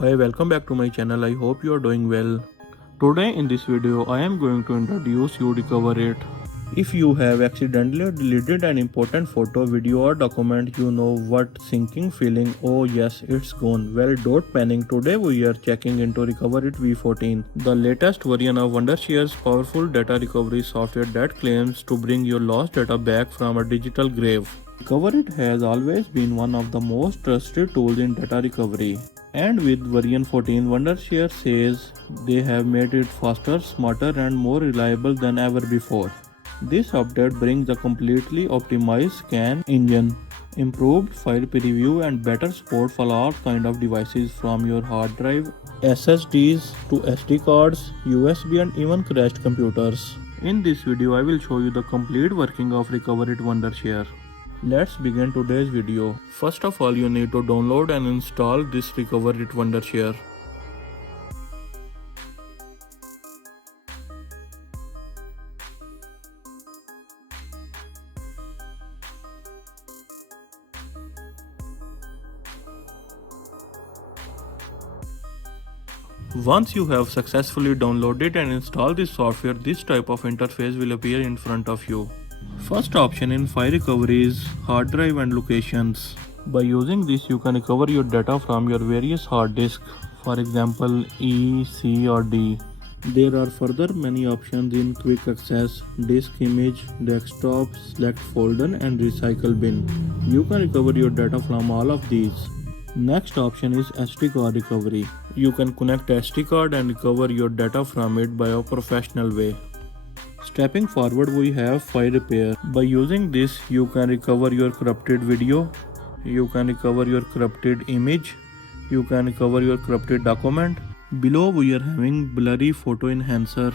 Hi, welcome back to my channel. I hope you are doing well. Today in this video I am going to introduce you Recoverit. If you have accidentally deleted an important photo, video or document, you know what sinking feeling, oh yes, it's gone. Well, don't panic. Today we are checking into Recoverit V14, the latest version of Wondershare's powerful data recovery software that claims to bring your lost data back from a digital grave. Recoverit has always been one of the most trusted tools in data recovery. And with version 14, Wondershare says they have made it faster, smarter and more reliable than ever before. This update brings a completely optimized scan engine, improved file preview and better support for all kinds of devices from your hard drive, SSDs to SD cards, USB and even crashed computers. In this video I will show you the complete working of Recoverit Wondershare. Let's begin today's video. First of all, you need to download and install this Recoverit Wondershare. Once you have successfully downloaded and installed this software, this type of interface will appear in front of you. First option in file recovery is hard drive and locations. By using this, you can recover your data from your various hard disks, for example E, C or D. There are further many options in quick access, disk image, desktop, select folder and recycle bin. You can recover your data from all of these. Next option is SD card recovery. You can connect SD card and recover your data from it by a professional way. Stepping forward, we have file repair. By using this, you can recover your corrupted video, you can recover your corrupted image, you can recover your corrupted document. Below we are having blurry photo enhancer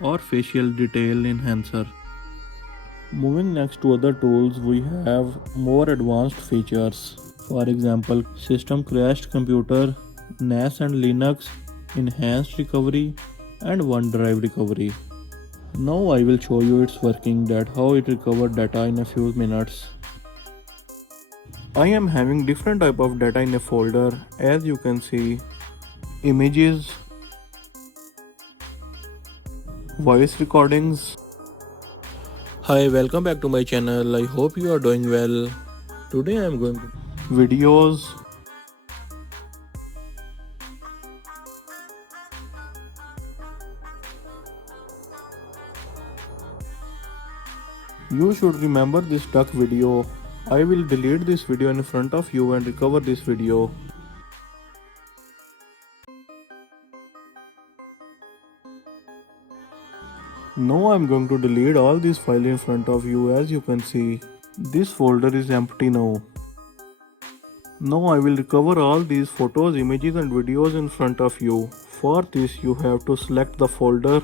or facial detail enhancer. Moving next to other tools, we have more advanced features. For example, system crashed computer, NAS and Linux, enhanced recovery and OneDrive recovery. Now I will show you its working, that how it recovered data in a few minutes. I am having different type of data in a folder. As you can see, images, voice recordings. Hi, welcome back to my channel. I hope you are doing well. Today I am going to videos, you should remember this duck video. I will delete this video in front of you and recover this video. Now I am going to delete all these files in front of you. As you can see, this folder is empty now. Now I will recover all these photos, images and videos in front of you. For this you have to select the folder.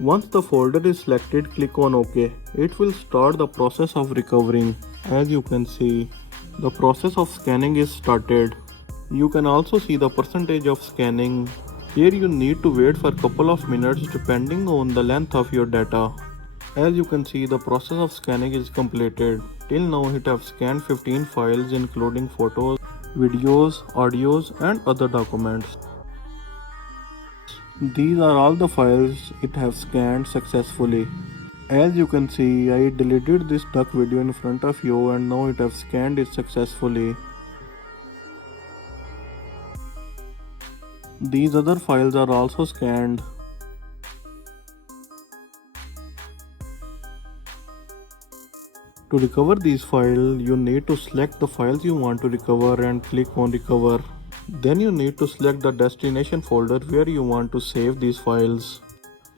Once the folder is selected, click on OK. It will start the process of recovering. As you can see, the process of scanning is started. You can also see the percentage of scanning. Here you need to wait for a couple of minutes depending on the length of your data. As you can see, the process of scanning is completed. Till now it has scanned 15 files including photos, videos, audios and other documents. These are all the files it has scanned successfully. As you can see, I deleted this duck video in front of you and now it has scanned it successfully. These other files are also scanned. To recover these files, you need to select the files you want to recover and click on recover. Then you need to select the destination folder where you want to save these files.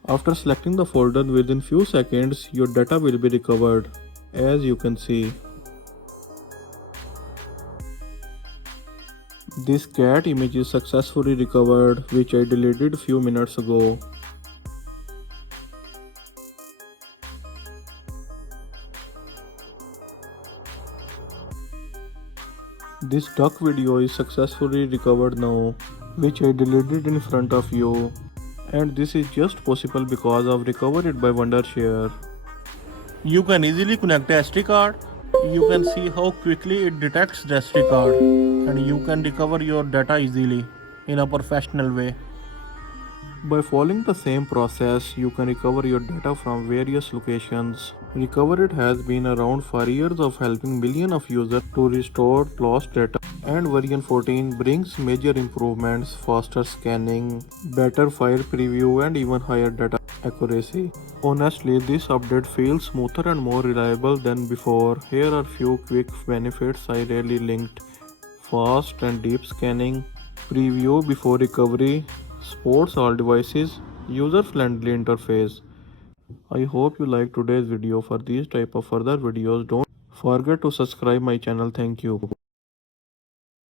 After selecting the folder, within few seconds, your data will be recovered. As you can see, this cat image is successfully recovered, which I deleted few minutes ago. This duck video is successfully recovered now, which I deleted in front of you. And this is just possible because of Recoverit by Wondershare. You can easily connect a SD card, You can see how quickly it detects the SD card, and you can recover your data easily in a professional way. By following the same process, you can recover your data from various locations. Recoverit has been around for years of helping millions of users to restore lost data, and version 14 brings major improvements, faster scanning, better file preview and even higher data accuracy. Honestly, this update feels smoother and more reliable than before. Here are few quick benefits I really linked: fast and deep scanning, preview before recovery, supports all devices, user-friendly interface. I hope you liked today's video. For these type of further videos, don't forget to subscribe my channel. Thank you.